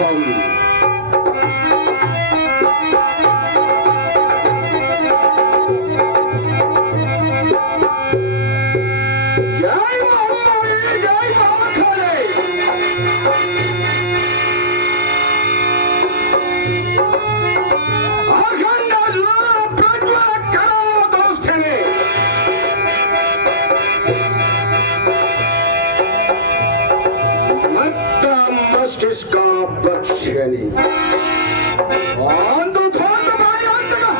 లాభం. జై మహమ్మది, జై మహాకాళి. అఖండ ప్రజ్వల దోస్తని మత్త మస్తిష్క భక్షణి అందు ధోంతమాయంతగా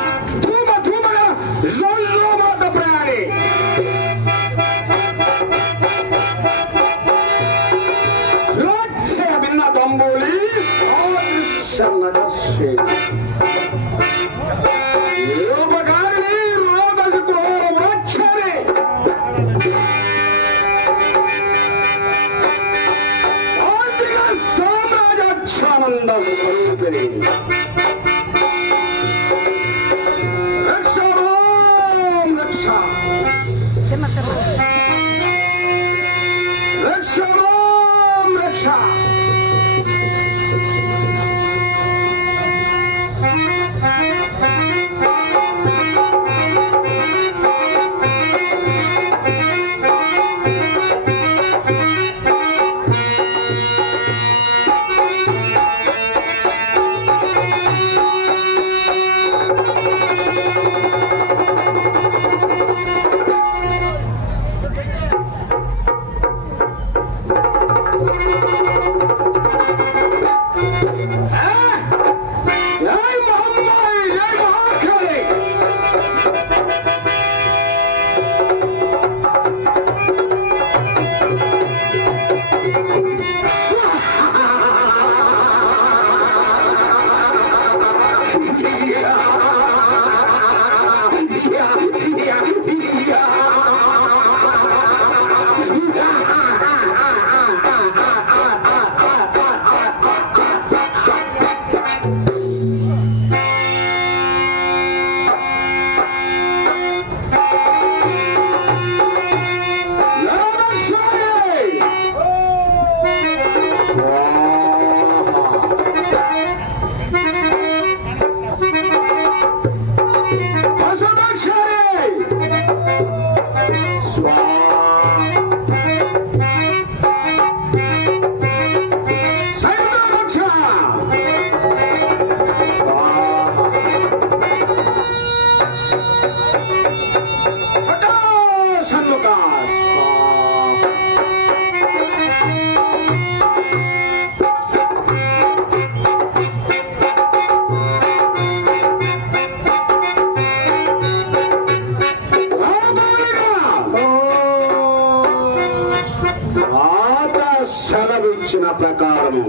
ధూమ ధూమగా జల్లోమాత ప్రాణి స్వచ్ఛ భిన్న తంబూలి సన్నదర్శి రూపకారిణి రోగ క్రోర వృక్షని సామ్రాజ్యానంద స్వరూపిణి రక్ష మాం రక్ష రక్ష మాం రక్ష జై మహమ్మది, జై మహాకాళి. సెలవిచ్చిన ప్రకారము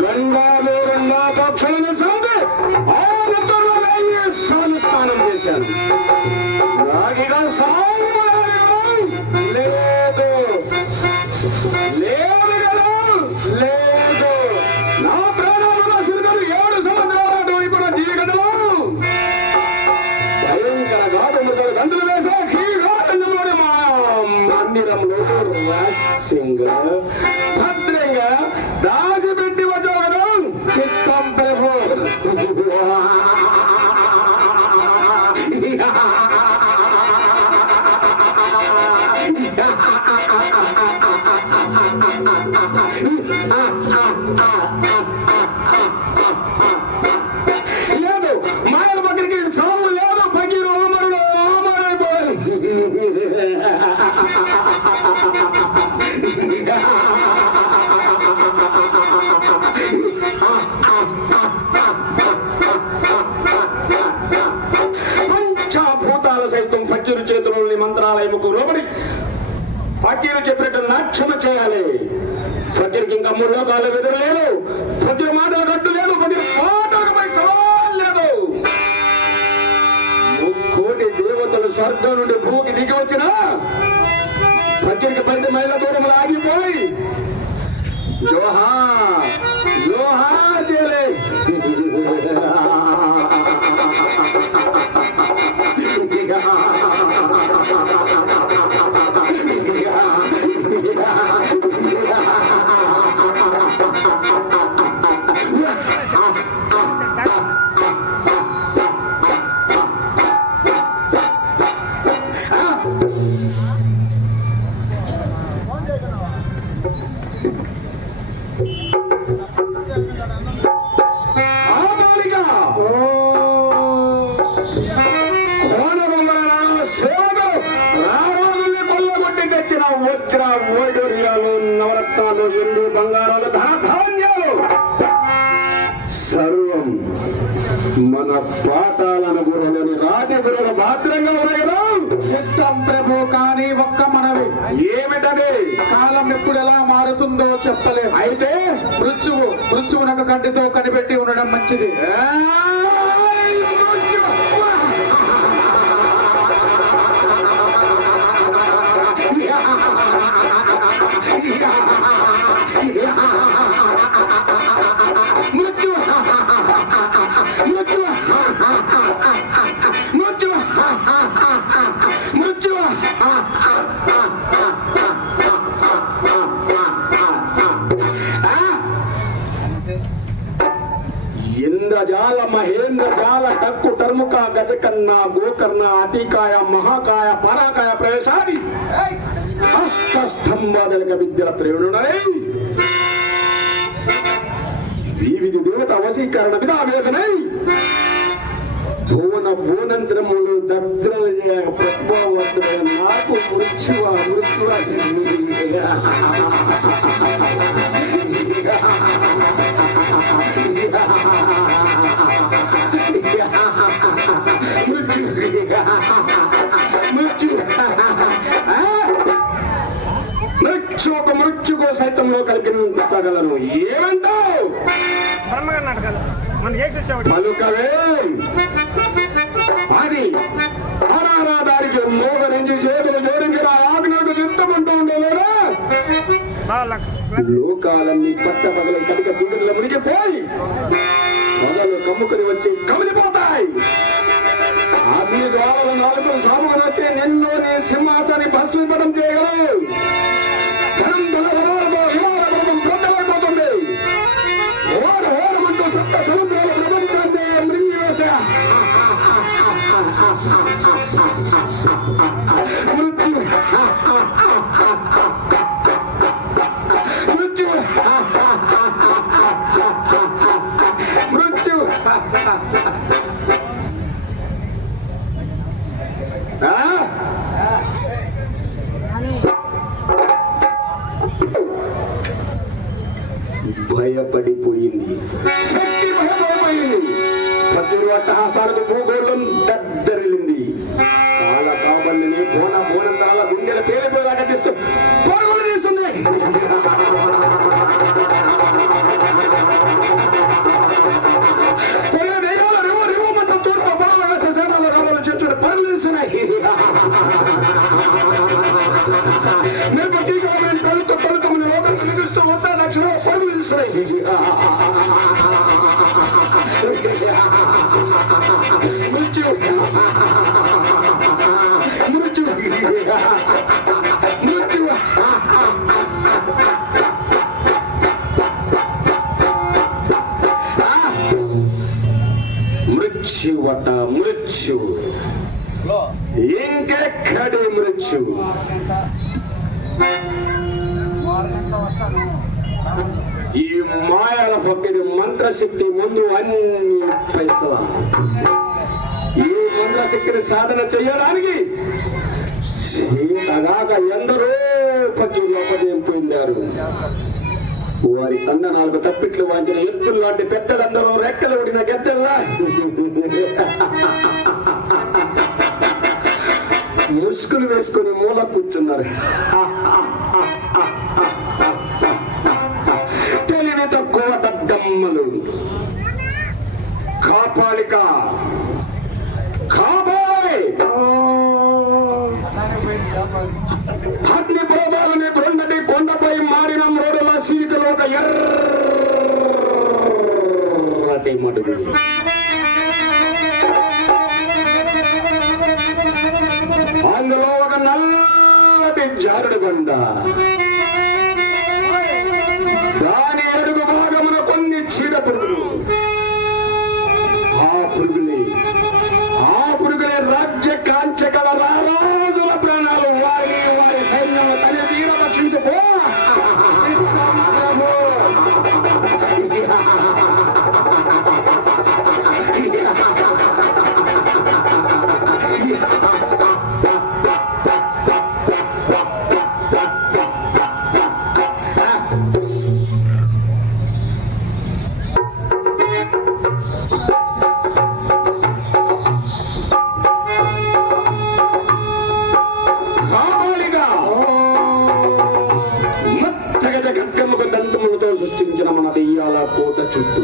గంగాధరంగా పక్షులను చంపి ఆ ముద్రలో స్నానం చేశాను. నాకిగా సాగు లేదు లేదు కదా లేదు. నా ప్రాణాలు సిరుగలు 7 సముద్రాలు ఇప్పుడు జీవికను భయంకర గాఢముతో గంతులు వేసే కీఘాటంలోని మా మందిరంలో రహస్యంగా భద్రంగా దాచిపెట్టి వచ్చావు చిత్తం ప్రభు. లేదు మాయల పక్కరికి సాము లేదు పగిరు ఓమరుడు ఓమరైపోయి పంచభూతాల సైతం ఫకీరు చేతుల్లోని మంత్రాలయముకు లోబడి ఫకీరు చెప్పినట్టు నాక్షమ చేయాలి. ఫకీర్కి ఇంకా 3 లోకాల వెదురు లేదు. ఫకీరు మాటల గట్టు లేదు. ఫకీరు మాటలపై సవాల్ లేదు. 3 కోటి దేవతలు స్వర్గం నుండి భూమికి దిగి వచ్చిన ఫకీర్కి 10 మైళ్ళ దూరంలో ఆగిపోయి జోహా జోహా చేయలే. రత్నాలు ఎండు బంగారాలు ధనధాన్యాలు సర్వం మన పాతాళన గురువులని రాజగురువుల భద్రంగా ఉన్నాయి కదా. చిత్తం ప్రభు, కానీ ఒక్క మనవి. ఏమిటది? కాలం ఎప్పుడు ఎలా మారుతుందో చెప్పలేము. అయితే మృత్యువునకు కంటితో కనిపెట్టి ఉండడం మంచిది. ఇంద్రజాల మహేంద్రజాల టక్కు టర్ముక గజకన్న గోకర్ణ అతికాయ మహాకాయ పరాకాయ ప్రవేశాది అష్టస్తంభాదలిక విద్యల ప్రేరుణుడై వివిధ దేవత వశీకరణ విధావేదనై భువన భువనంతరములు దగ్ధలు చేయక ప్రతిభావంతుడైన నాకు మృత్యువ మృత్యుకో సైతంలో కలిగించగలను. ఏమంటావు? పలుకవే అది అనారాధారికి మోగరించి చేతులు జోడించి ఆజ్ఞకు చిత్తమంటూ ఉండలేరా? లోకాలన్నీ కొత్త పగల కనుక చిగురుల మునిగిపోయి మొదలు కమ్ముకుని వచ్చి కమిలిపోతాయి. అగ్ని ద్వారాల నాలుగు సాముకుని వచ్చి నిన్ను నీ సింహాసాన్ని భస్మీపటం చేయగలవు. ధనం ధనవరాలతో హిమాల పర్వతం ప్రొట్టలైపోతుంది. ఓడు ఓడమంటూ సప్త సముద్రాల ప్రపంచాన్ని మృంగివేశ మృత్యు మృత్యు మృత్యు భయపడిపోయింది. శక్తి భయపడిపోయింది. ఫకీరు అట్టహాసాలకు భూగోళం దద్దరిల్లింది. కాల కాబల్లిని బోనంతరాల గుండెల పేలిపోయేలాగా తీస్తూ పరుగులు తీస్తుంది. కొన్ని దయ్యాలు రివమంట తూర్పు పొలాల సేనాల రావాల చేతులు పరుగులు తీస్తున్నాయి. మేము తలుకు తలుకుని లోకం కనిపిస్తూ ఉంటా లక్షణం పరుగులు తీస్తున్నాయి. మృత్యు మృత్యు మృత్యు మృత్యువట మృత్యు ఇంకెక్కడి మృత్యు. ఈ మాయాల ఫకీరు మంత్రశక్తి ముందు అన్ని పైసల. ఈ మంత్రశక్తిని సాధన చేయడానికి సీతగాక ఎందరో ఫకీర్లు అపజయం పొందారు. వారి తండనాలకు తప్పిట్లు వాంచిన ఎత్తులు లాంటి పెద్దలందరూ రెక్కలు ఉడిన గెద్దల్లా ముసుగులు వేసుకుని మూల కూర్చున్నారు. తెలివి తక్కువ దద్దమ్మలు. కాపాలిక కాబోయ్ అగ్ని ప్రోదాలని కొండటి కొండపై మారిన మోడల సీకలో ఒక ఎర్రటి మడుగు. అందులో ఒక నల్లటి జారుడు బండ. దాని అడుగు భాగమున కొన్ని చీడ పురుగులు. ఆ పురుగులే రాజ్య కాంచకల రారాజుల ప్రాణాలు. వారి సైన్యం తన తీర రక్షించుకో. ఉయ్యాల కోట చుట్టూ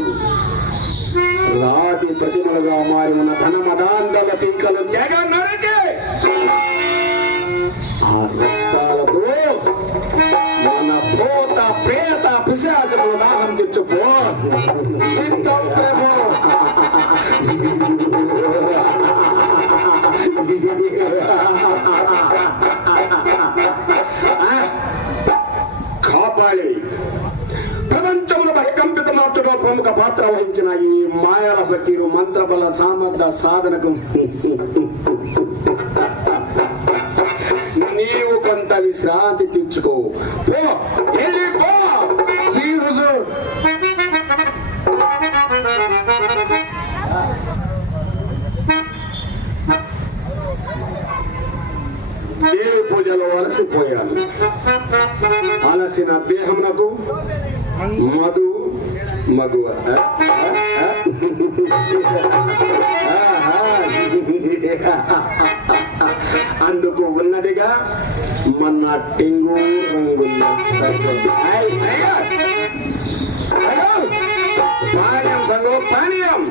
రాతి ప్రతిమలుగా మారి ఉన్న ధన మదాంతల పీకలు తెగ నరికే ఆ రక్తాలతో మన భూత ప్రేత పిశాచముల దాహం తెచ్చుకో. చిత్తం ప్రభు. కాపాడి ప్రపంచమును భయకంపిత మార్చడం ప్రముఖ పాత్ర వహించిన ఈ మాయల ఫకీరు మంత్రబల సామర్థ్య సాధనకు నీవు కొంత విశ్రాంతి తెచ్చుకో. పో, వెళ్ళిపో. జీ హుజూర్. దేవి పూజలో అలసిపోయాను. అలసిన దేహమునకు మధు మగువ అందుకు ఉన్నదిగా మన టెంగు రంగుల పానీయం సంగో పానీయం.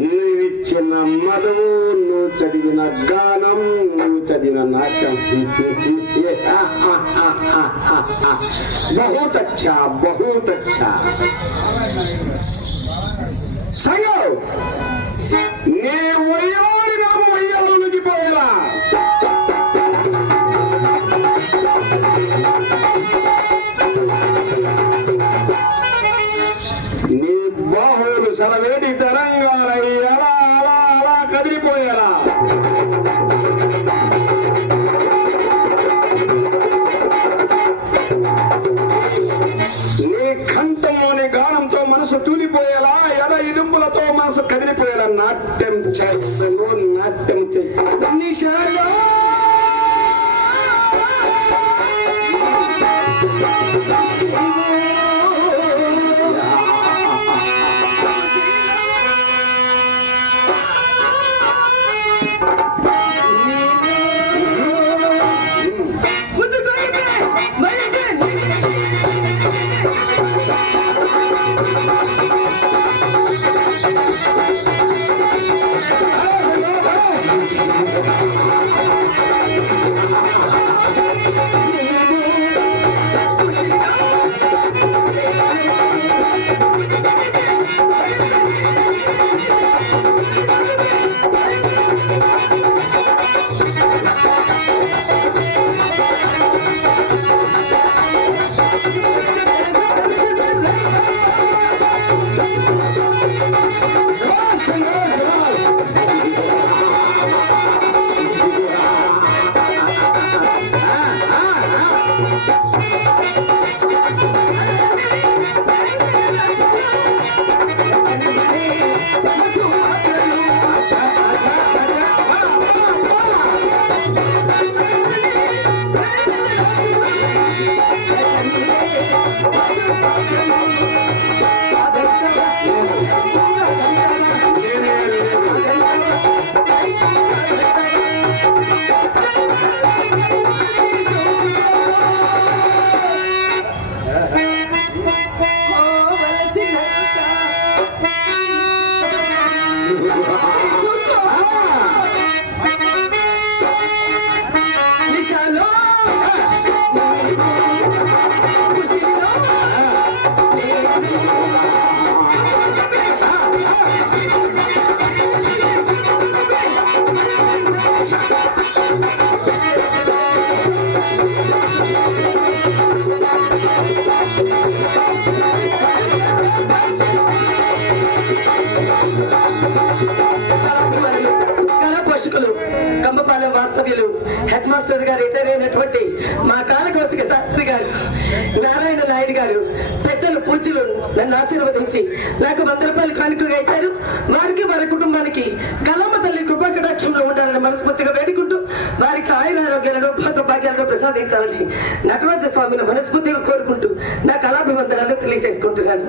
నీవిచ్చిన మధువు, నువ్వు చదివిన గానం, నువ్వు చదివిన నాట్యం బహుత్ అచ్చా, బహుత్ అచ్చా. సంగం నీ వయ్యాడు నామ వయ్యాడు లొంగిపోయేలా నీ బాహువులు శరవేటి తరంగాలై అలా అలా అలా కదిలిపోయేలా నీ కంఠంలోని గానంతో మనసు తూలిపోయేలా ఎడ ఇదుంపులతో మనసు కదిలిపోయేలా నాట్యం చేస్తాను నాట్యం నిషాలో కంబపాలెం వాస్తవ్యులు హెడ్ మాస్టర్ గారు రిటైర్ అయినటువంటి మా కాలకోశిక శాస్త్రి గారు నారాయణ నాయుడు గారు పెద్దలు పూజలు నన్ను ఆశీర్వదించి నాకు 100 రూపాయలు కానుకగా ఇచ్చారు. వారికి వారి కుటుంబానికి కలమ్మ తల్లి కృపాకటాక్షంలో ఉండాలని మనస్ఫూర్తిగా వేడుకుంటూ వారికి ఆయుర ఆరోగ్యాలను భాగ్యాలను ప్రసాదించాలని నటరాజ స్వామిని మనస్ఫూర్తిగా కోరుకుంటూ నా కళాభివందనాలు తెలియజేసుకుంటున్నాను.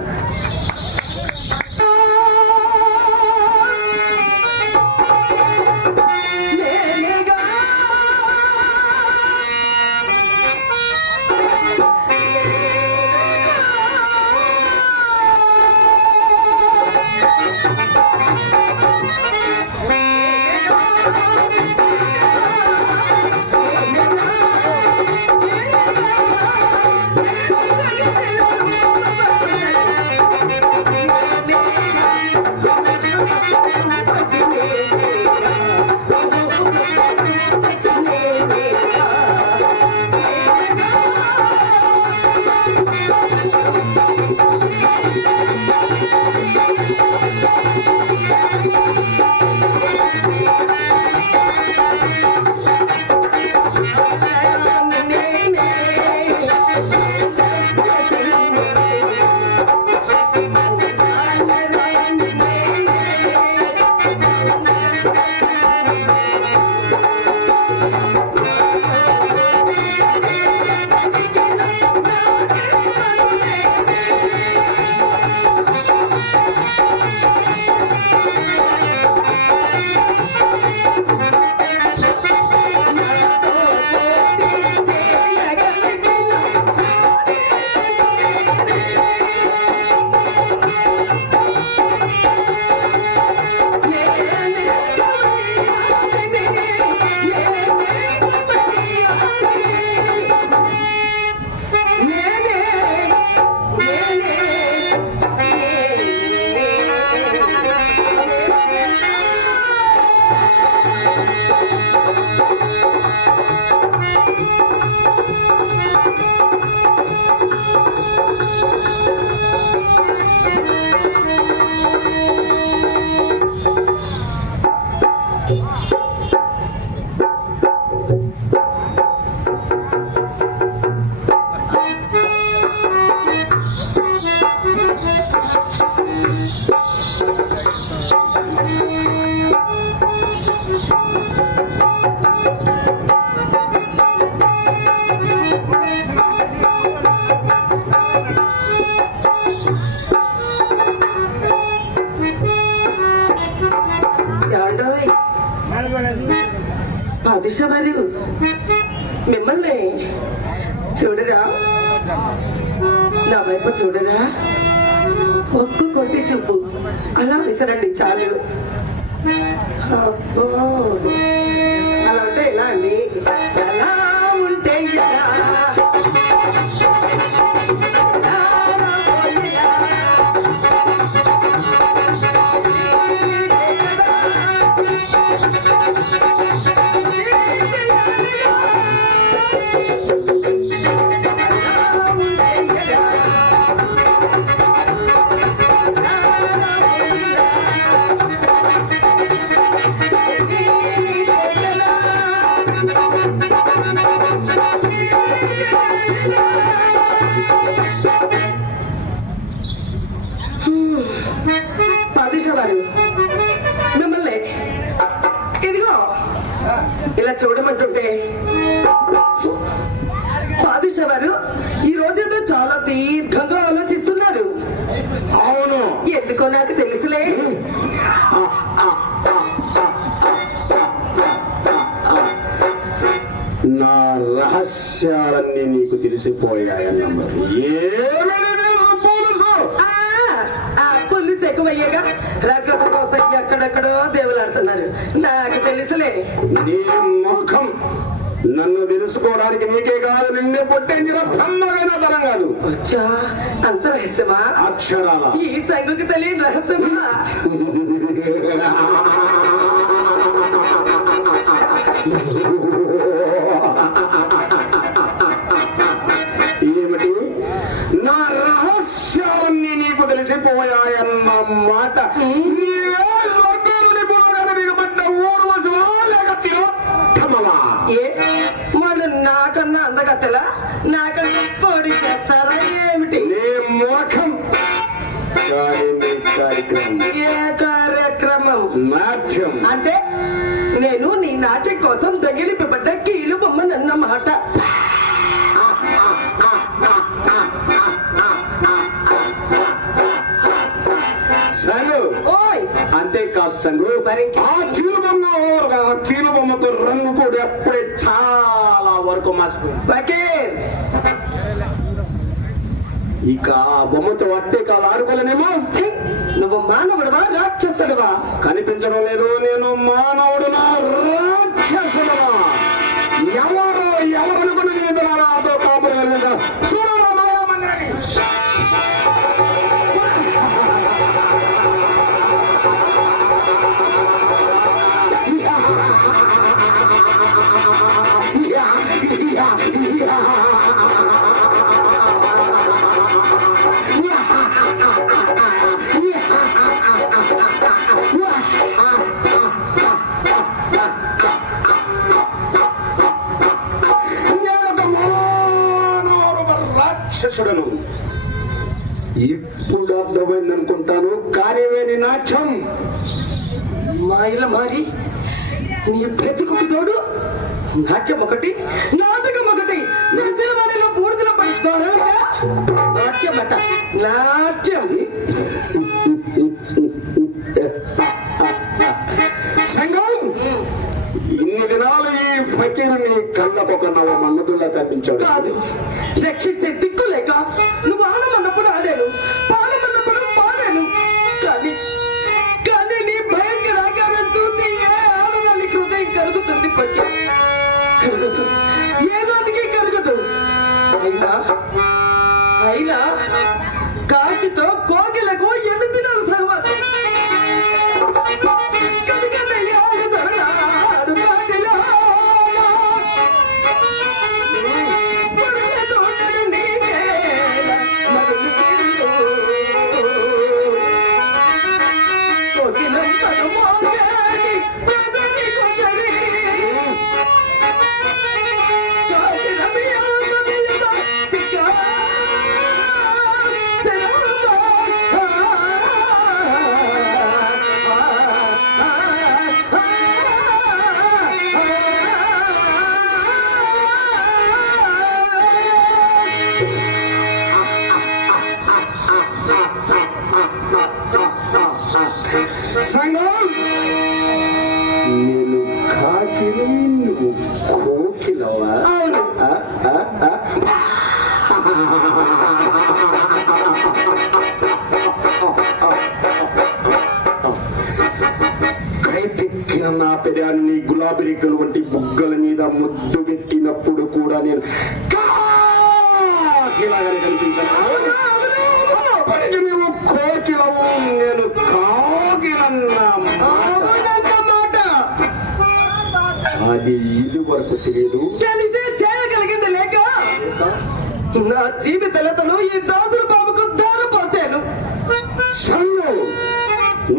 పాదుషా వారు మిమ్మల్ని చూడరా, నా వైపు చూడరా, ఒక్క కొట్టి చూపు అలా విసరండి చాలు. అబ్బో, అలా ఉంటే ఎలా అండి? అలా ఉంటే ఎలా? మిమ్మల్ని ఇదిగో ఇలా చూడమంటుంటే పాదుషా వారు ఈ రోజేదో చాలా దీర్ఘంగా ఆలోచిస్తున్నారు. అవును, ఎందుకో నాకు తెలుసులే. నా రహస్యాలన్నీ నీకు తెలిసిపోయాయన్నమాట. పులుసు ఎక్కువయ్యగా రాక్షస కోసం ఎక్కడెక్కడో దేవులాడుతున్నారు. నాకు తెలుసులే. నీ ముఖం నన్ను తెలుసుకోవడానికి నీకే కాదు, నిన్నే పుట్టించిన బ్రహ్మమైన తరం కాదు. వచ్చా అంత రహస్యమా? అక్షరాల ఈ సంగుకి తెలియని రహస్యమా? ఏమిటి? నా రహస్యాలన్నీ నీకు తెలిసిపోయాయన్న మాట. వాళ్ళు నాకన్నా అందగత్తెలా, నాకన్నా పొడి చేస్తారా ఏమిటి? నీ మోఖం ఏ కార్యక్రమం? నాట్యం. అంటే నేను నీ నాట్యం కోసం దగిలిపబడ్డ కీలు బొమ్మనన్నమాట. సంగు ఓయ్ అంతేకాదు సంగు, ఆ కీలు బొమ్మతో రంగు కూడా ఎప్పుడే చాలా వరకు మాసిపోయింది. ఇక ఆ బొమ్మతో అట్టే కాలు ఆడుకోలేనేమో. నువ్వు మానవుడువా రాక్షసుడువా? కనిపించడం లేదు. నేను మానవుడునా రాక్షసుడునా? ఎవరనుకున్న నాతో కాపురం చూడరా మాయామందిరని. రాక్షసుడను. ఇప్పుడు అర్థమైంది అనుకుంటాను కార్యవేని నాట్యం. మాయల మారి నీ బ్రతుకు తోడు నాట్యం ఒకటి, నాటకం ఒకటి. వాడిలో బూడిదలో పడి దొరలుగా నాట్యం అట నాట్యం. సంఘం ఇన్ని దినాలు ఈ ఫకీరుని కళ్ళకొక నవ మన్నదుల్లా కనిపించాడు. కాదు, రక్షించే దిక్కు లేక నువ్వు ఆడమన్నప్పుడు ఆడాను, పాడమన్నప్పుడు పాడాను. కానీ కానీ నీ భయంకర ఆకారం చూసి ఏ ఆడదానికి హృదయం కరుగుతుంది పట్టి కరగదు, ఏ నాటికి కరగదు. అయినా అయినా కాకితో కోకిలకు ఎన్ని దినాలు సహవాసం. సంగం నేను కాకిని నువ్వు కోకిలవా? అవును. కైపెక్కిన నా పెదాన్ని గులాబీ రేకుల వంటి బుగ్గల మీద ముద్దు పెట్టినప్పుడు కూడా నేను కాకిలాగానే కనిపించాను. అప్పటికి నువ్వు కోకిలవు, నేను కాకిలన్నా మాట అది ఇది వరకు తెలియదు. తెలిసే చేయగలిగింది లేక నా జీవితలతను ఈ దాసుల బాబుకు దారి పోసాను. సంగు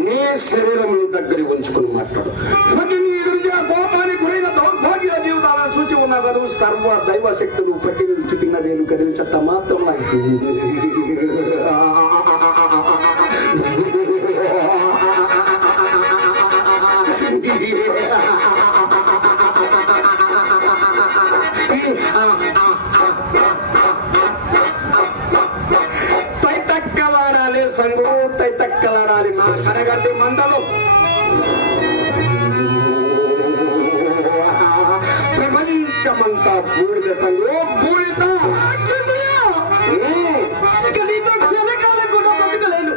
నీ శరీరం దగ్గర ఉంచుకుని మాట్లాడు. ఫకిని ఎదురుగా కోపానికి గురైన దౌర్భాగ్య జీవితాలను సూచి ఉన్న కదా సర్వ దైవ శక్తులు ఫకిని నుంచి తిన్నదేను కదిలించంత మాత్రం నాకు తైతక్కలాడాలి సంగు, తైతక్కలాడాలి మా కడగడ్డి మందలు. ప్రపంచమంతా బూడిద సంగు, బూడిద. నీతో చిరకాలం కూడా బతకలేను.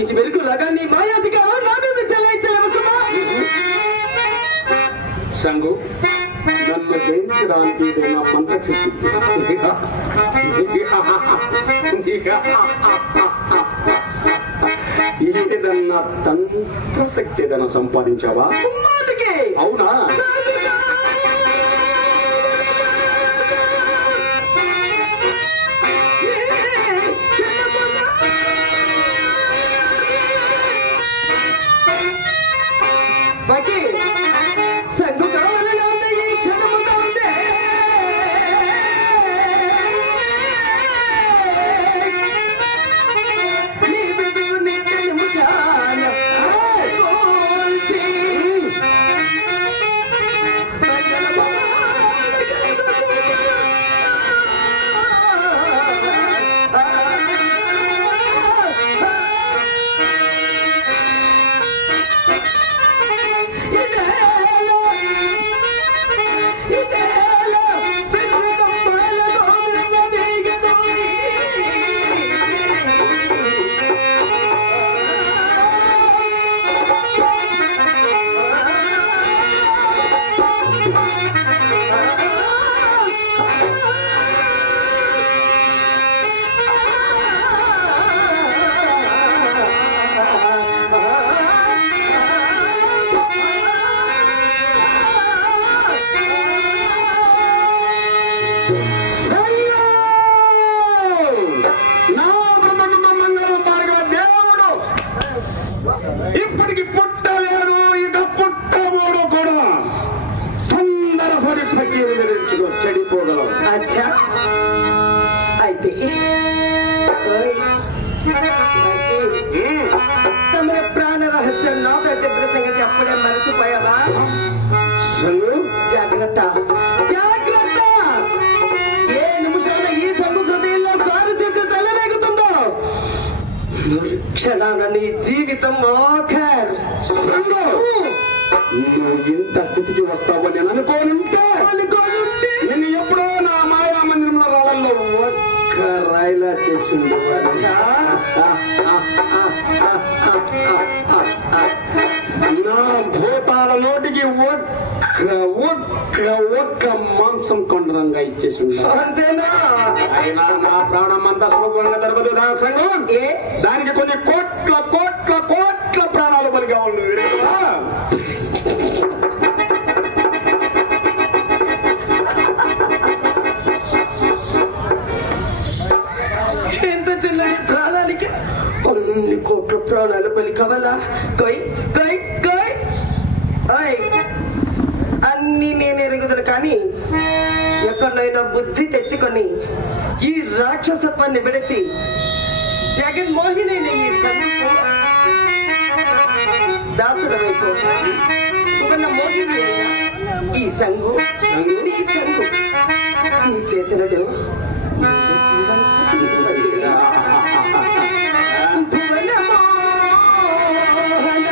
ఇది వెలుగులాగా నీ మాయాధికారం నా మీద చెలాయించలేము సుమా. సంగు నన్ను జయించడానికి ఏదైనా మంత్రశక్తి ఏదన్నా తంత్రశక్తి ఏదైనా సంపాదించావా? మాటకి అవునా? సంగు కావాలని ఉంది ఈ క్షణముగా ఉంది. నీ బిడ్డలు నిత్యము చాలా కోల్చి ఇప్పటికి పుట్టలేదు, ఇక పుట్టబోడు కూడా. తొందరపడి ఫకీరు గురించి చెడిపోగలవు. అచ్చా అయితే తమ ప్రాణ రహస్యం నాతో చెప్పిన సంగతి అప్పుడే మరచిపోయావా? జాగ్రత్త జాగ్రత్త. ఏ నిమిషాల ఈ సంగు హృదయంలో కారు చేసి తలలేగుతుందో క్షణాన నీ జీవితం ఆఖర్. నువ్వు ఇంత స్థితికి వస్తావు నేను అనుకోనుంటే నేను ఎప్పుడో నా మాయా మందిరంలో రాళ్ళల్లో ఒక్క రాయిలా చేసి ఉండేవాడు. నా భూతాల నోటికి ఒక్క మాంసం కొండరంగా ఇచ్చేసి ఉండేవాడు. అంతేనా? అయినా నా ప్రాణం అంతా సులభంగా దొరకదు నా సంఘం. దానికి కొన్ని కోట్ల కోట్ల కోట్ల ప్రాణాలు బలి కావాలి. ఎంత చిన్నది ప్రాణానికి కొన్ని కోట్ల ప్రాణాలు బలి కావాలా? కొయ్ కొయ్ కొయ్. అన్ని నేను ఎరుగుదను కానీ ఎక్కడైనా బుద్ధి తెచ్చుకొని ఈ రాక్షసత్వాన్ని విడిచి జగన్మోహిని ఈ సంఘకు దాసుడు వైపు మోహిని ఈ సంఘు నీ సంఘు నీ చేతులను భువనమోహన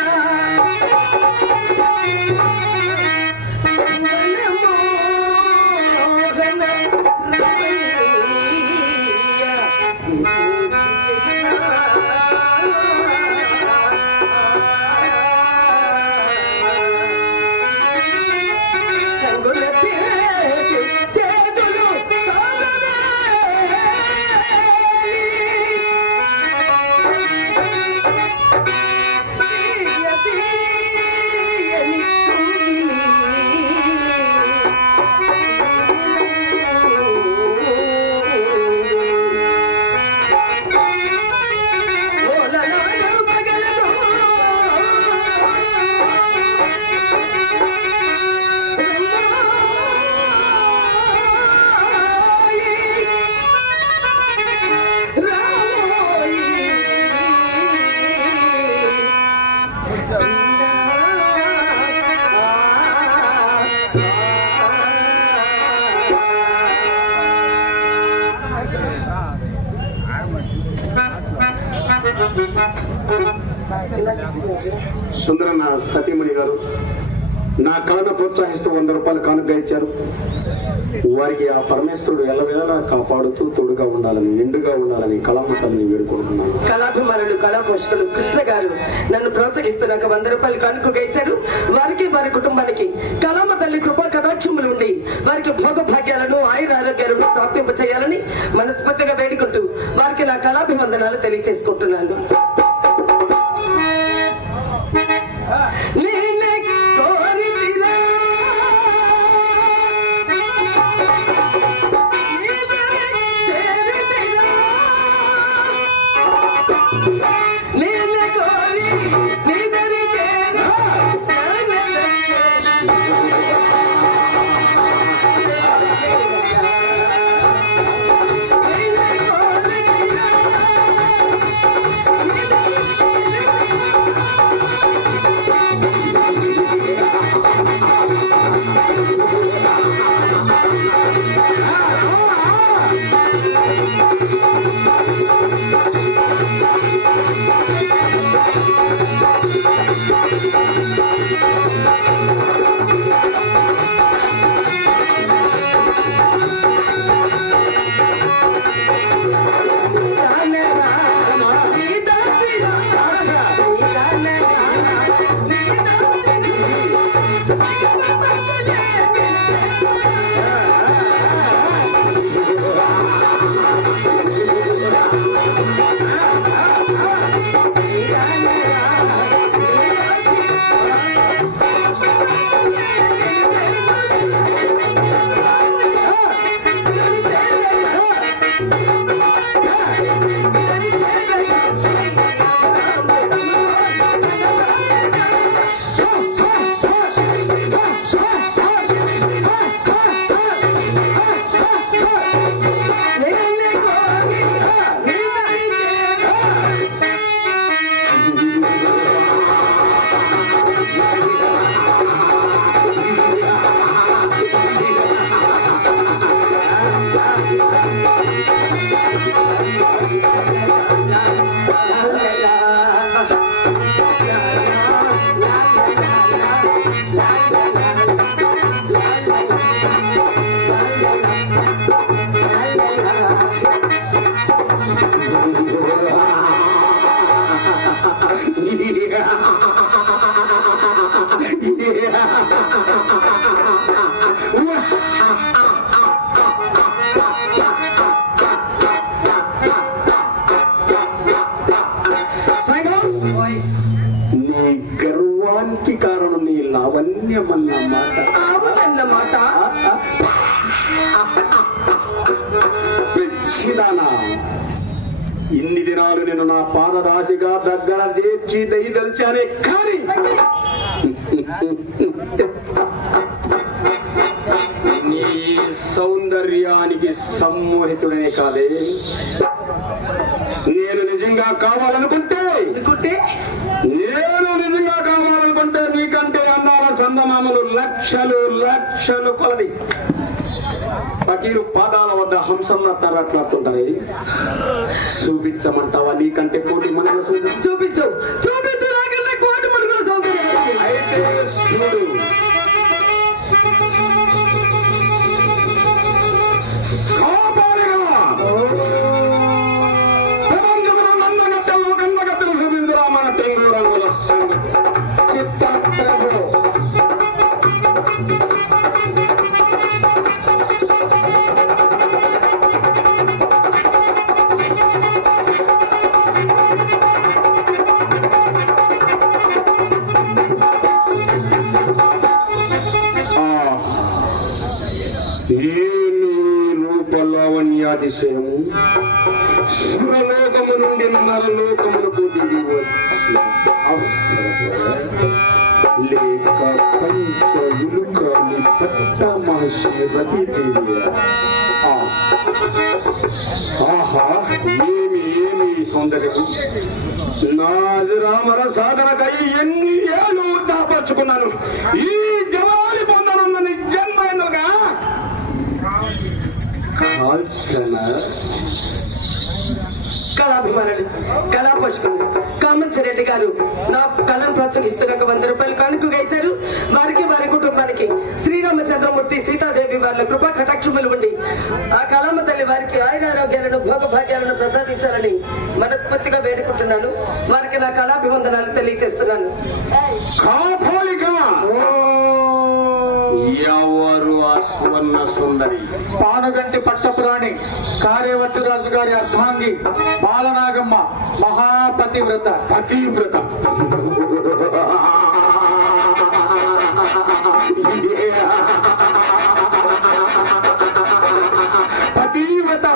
సుందరన్న సతీమణి గారు నా కళను ప్రోత్సహిస్తూ 100 రూపాయలు కానుక ఇచ్చారు. వారికి ఆ పరమేశ్వరుడు ఎల్లవేళలా కాపాడుతూ తోడుగా ఉండాలని, నిండుగా ఉండాలని కళామతల్ని వేడుకుంటున్నాను. కళాభిమానులు, కళా పోషకులు కృష్ణ గారు నన్ను ప్రోత్సహిస్తూ నాకు 100 రూపాయలు కానుకగా ఇచ్చారు. వారికి, వారి కుటుంబానికి కళామ తల్లి కృపా కటాక్షములు ఉండి వారికి భోగ భాగ్యాలను, ఆయుర ఆరోగ్యాలను ప్రాప్తింప చేయాలని మనస్ఫూర్తిగా వేడుకుంటూ వారికి నా కళాభివందనాలు తెలియజేసుకుంటున్నాను. నీ గర్వానికి కారణం నీ లావణ్యమన్న మాట. మాట పిచ్చిదానా, ఇన్ని దినాలు నేను నా పాదదాసిగా దగ్గర చేర్చి దయదలిచానే కానీ నీ సౌందర్యానికి సమ్మోహితుడనే కాదే, నేను నిజంగా కావాలనుకుంటే నీకంటే అందాల సందమామలు లక్షలు లక్షలు కొలది. ఫకీరు పాదాల వద్ద హంసంలా తరట్లాడుతుంటారే, చూపించమంటావా నీకంటే కోటి మనుగుల సౌందర్యం? చూపించు నాకన్నా కోటి మనుగుల సౌందర్యం. అయితే చూడు, రూపలావణ్యాతిశయము సురలోకము నుండి నరలోకమునకు దిగి వచ్చి లేక పంచ విలుకాని పట్ట మహర్షి రతిదేవి. ఆహా, ఏమి సౌందర్యము! నాజరామర సాధనకై ఎన్ని ఏళ్ళు దాపర్చుకున్నాను. ఈ జవాలి పొందనున్న జన్మ ఎందుగా కాల్చన కళాభిమానులు, కళా పోషకులు కామంచి రెడ్డి గారు నా కళను ప్రోత్సహిస్తున్న 100 రూపాయలు కానుకగా ఇచ్చారు. వారికి వారి కుటుంబానికి శ్రీరామచంద్రమూర్తి సీతాదేవి వాళ్ళ కృపా కటాక్షములు ఉండి ఆ కళామ తల్లి వారికి ఆయురారోగ్యాలను భోగభాగ్యాలను ప్రసాదించాలని మనస్ఫూర్తిగా వేడుకుంటున్నాను. వారికి నా కళాభివందనాలు తెలియజేస్తున్నాను. ఎవరు ఆ సువర్ణ సుందరి? పానుగంటి పట్టపురాణి కార్యవర్తి రాజు గారి అర్ధాంగి బాలనాగమ్మ మహాపతివ్రత. పతివ్రత పతివ్రత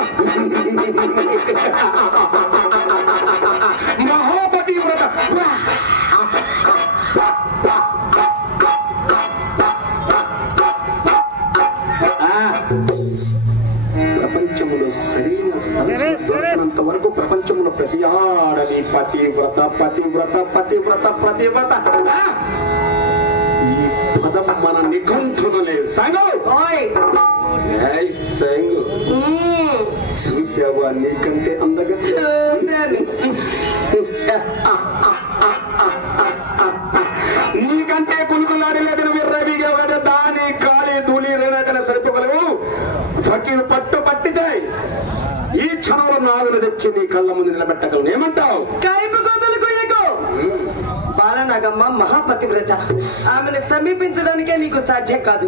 మహాపతివ్రత. ప్రపంచములో సరైన సంస్కృతి దొరికినంత వరకు ప్రపంచములో ప్రతి ఆడది పతివ్రత పతివ్రత పతివ్రత పతివ్రత. ఈ పదం మన నిఘంటునలే. సంగు సంగు చూసావా నీకంటే అందగా నీకంటే పులుకులాడి లేదని విర్రవిగా కదా దాని కాలి ధూళి రేనాకన సరిపోగలవు. ఫకీరు పట్టు పట్టితాయి. ఈ క్షణంలో నాగులు తెచ్చి నీ కళ్ళ ముందు నిలబెట్టగలను. ఏమంటావు? బాలనాగమ్మ మహాపతివ్రత. ఆమెను సమీపించడానికే నీకు సాధ్యం కాదు.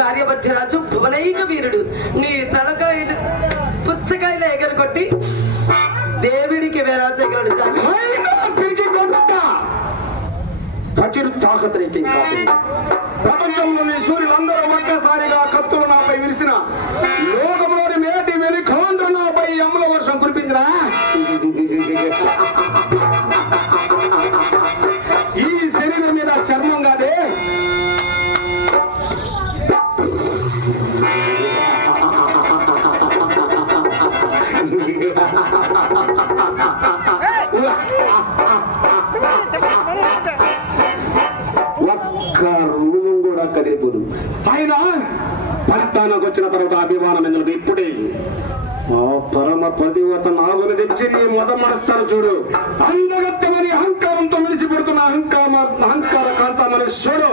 కార్యవర్తి రాజు భువనైక వీరుడు. నీ తలకాయలు పుచ్చకాయలు ఎగరగొట్టి దేవుడికి వేరే దగ్గర ఫకీరు తాకతరీకేం కాదు. ప్రపంచంలోని సూర్యులందరూ ఒక్కసారిగా కత్తులు నాపై విరిసిన లోకంలోని మేటి వెనుకండ్రు నాపై అమల వర్షం కురిపించిన ఈ శరీరం మీద చర్మం కాదే ఒక్క రూపం కూడా కదిలిపోదు. ఆయన పట్టానికి వచ్చిన తర్వాత అభిమానం ఎందుకు ఇప్పుడే ఆ పరమ పతివ్రత నాగుని తెచ్చి నీ మొదమరుస్తారు చూడు. అందగత్తమని అహంకారంతో మెలిసిపడుతున్న అహంకార కాంత మనుష్యుడు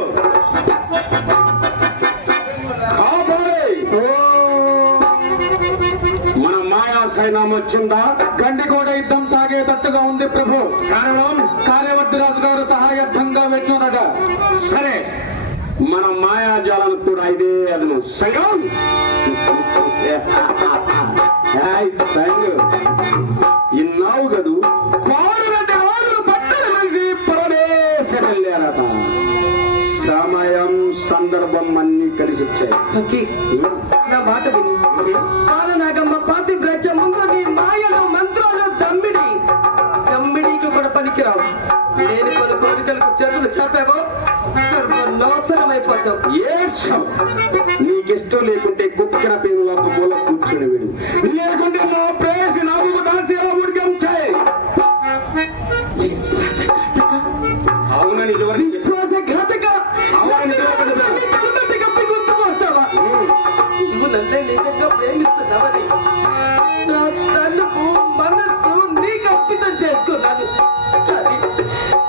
మన మాయా సైన్యం వచ్చిందా? గండికోట యుద్ధం సాగేటట్టుగా ఉంది ప్రభు. కారణం కార్యవర్తి రాజు గారు సహాయార్థంగా వెళ్ళునట. సరే, మన మాయాజాలను కూడా ఇదే అదను. సంగం ఇన్నావు కదూ. వాడునంటే వాడు పట్టణ మనిషి పరదేశం వెళ్ళారట. సమయం సందర్భం అన్ని కలిసి వచ్చాయి. నా మాట విని బాలనాగమ్మ పాతివ్రత్య ముందు నీ మాయలు మంత్రాలు దమ్మిడికి కూడా పనికిరావు. నేను కొన్ని కోరికలకు చేతులు చాపావో సర్వనాశనం అయిపోతావు. నీకిష్టం లేకుంటే కుక్కిన పేరులో మూల కూర్చొని వీడు, లేకుంటే నా ప్రేసి నాకు దాసి ఉడికించాయి. విశ్వాసఘాతక. అవునని ఇదివరకు విశ్వాసఘాతక. కప్పి గుర్తుకొస్తావా? నువ్వు నన్నే నిజంగా ప్రేమిస్తున్నావని నా తలుపు మనస్సు నీకు అర్పితం చేసుకున్నాను.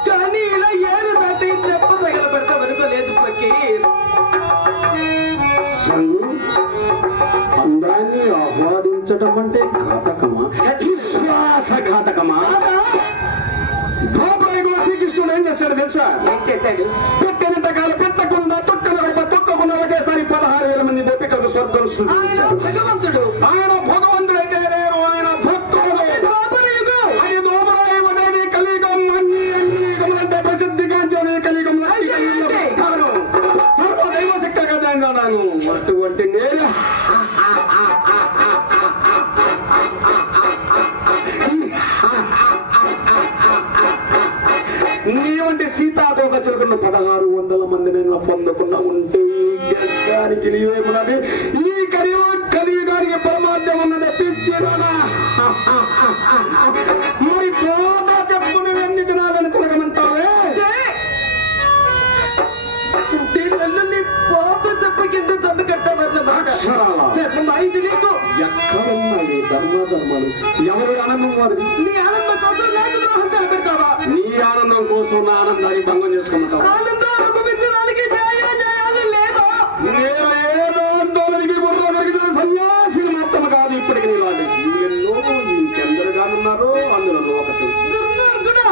కానీ ఇలా ఏడు దాటి దెబ్బ తగలబెడతావనుకోలేదు ఫకీర్. అందాన్ని ఆహ్వాదించడం అంటే ఘాతకమా? విశ్వాసఘాతకమా? శ్రీకృష్ణుడు ఏం చేశాడు తెలుసా? ఏం చేశాడు? పెట్టినంత కాలం పెట్టకుండా తొక్కకుండా ఒకేసారి 16,000 మంది గోపికలకు స్వర్గం. ఆయన భగవంతుడు. ఆయన భగవంతుడు అయితే నేను ఆయన భక్తుడు. అది దోమరాయుడేవి కలియుగం అన్ని ప్రసిద్ధిగాంచే కలియుగం సర్వదైవ శక్తి కదా అన్నాను. అటువంటి నేను నీ వంటి సీతాకోక చిలుకన్న 1600 మంది నేను పొందకుండా ఉంటే గడ్డానికి నీవేమున్నది? ఈ కలియుగానికి పరమార్థం ఉన్నది పిచ్చిరానా? మరి పోతా చెప్పు, నువ్వెన్ని దినాలని చిలకమంటావే? అంటే నన్ను నీ పాప చెప్ప కింద చంపి కట్టామన్నమాట. అక్షరాలా? ధర్మమా ఇది నీకు? ఎక్కడున్నాయి ధర్మాలు? ఎవరి ఆనందం వారిది? నీ ఆనందం కోసం నాకు ద్రోహం తలపెడతావా? నీ ఆనందం కోసం నా ఆనందాన్ని భంగం చేసుకుంటావు. ఆనందం అనుభవించడానికి న్యాయాలు లేవా? నేను ఏదో ఆందోళనకి బుర్ర కలిగిన సన్యాసిని మాత్రం కాదు. ఇప్పటికి నీలాంటి ఎన్నో ఇంకెందరు కానున్నారు, అందులో నువ్వు ఒకటి. దుర్మార్గుడా!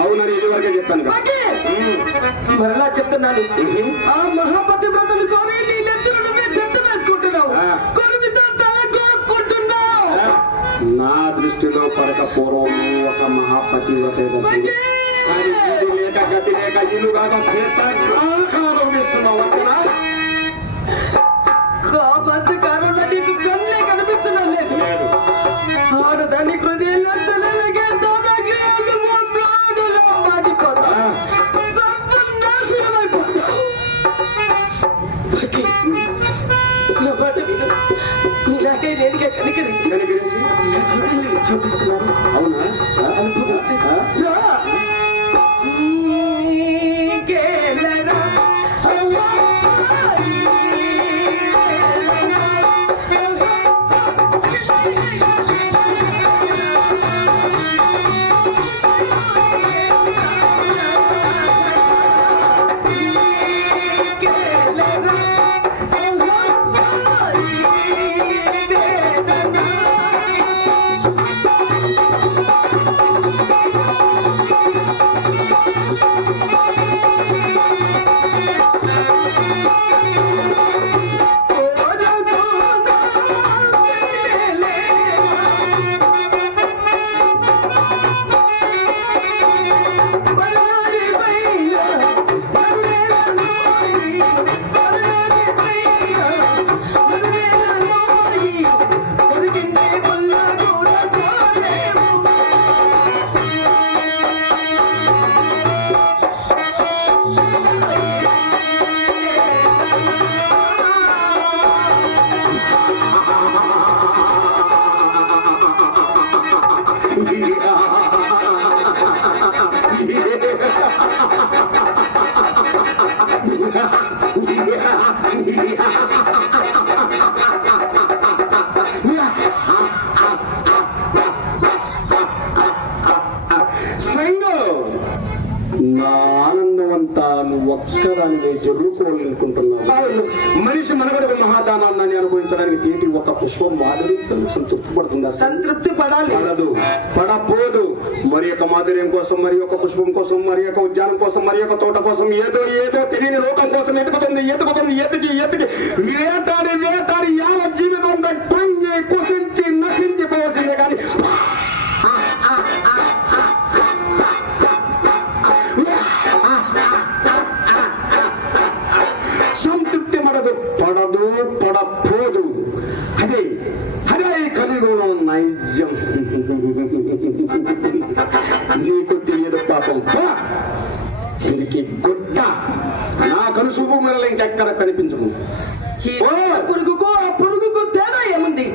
అవునని ఇదివరకే చెప్పాను కదా. అగే! మరలా చెప్తున్నాను, ఆ మహాపతి వ్రతను కొని నీ నెత్తులు నువ్వే చెట్టు వేసుకుంటున్నావు. కొరిమితో తల కోరుకుంటున్నావు. నా దృష్టిలో పడక పూర్వం ఒక మహాపతి అగే! లేక గతి లేక ఇల్లు కాక ఇస్తున్నావు అక్కడ. కాబట్టి కారణంలో నీకు కళ్ళే కనిపించడం లేదు. లేదు. ఆడదాని హృదయంలో చెలలగే తొలగి ప్రాణులు మాడిపోతా. సర్వనాశనమైపోతావు. అగే! నా మాట విను. నాకై నేనుగా కనికరించి చూపిస్తున్నాను. అవునా? అనుభవించి రా. నీకేలరా నా ఆనందం అంతా నువ్వు ఒక్కదానివే జరుపుకోవాలనుకుంటున్నావు. మనిషి మనగడకు మహాదానాన్ని అనుభవించడానికి తీటి ఒక పుష్పం మాదిరి సంతృప్తి పడుతుందా? సంతృప్తి పడాలి. పడదు, పడపోదు. మరి యొక్క మాధుర్యం కోసం, మరి యొక్క పుష్పం కోసం, మరి యొక్క ఉద్యానం కోసం, మరి యొక్క తోట కోసం ఏదో ఏదో తెలియని లోకం కోసం ఎతికి వేటాడి యావత్ జీవితం కొంగి కుసించి నశించిపోవలసిందే కానీ సంతృప్తి పడపోదు. అదే కలిగుణం నైజం. నీకు తెలియదు పాపం. చిరికి గుడ్డ నా కనుసూపు మెరలు ఇంకెక్కడ కనిపించము. పురుగుకు ఆ పురుగుకు తేడా ఏముంది?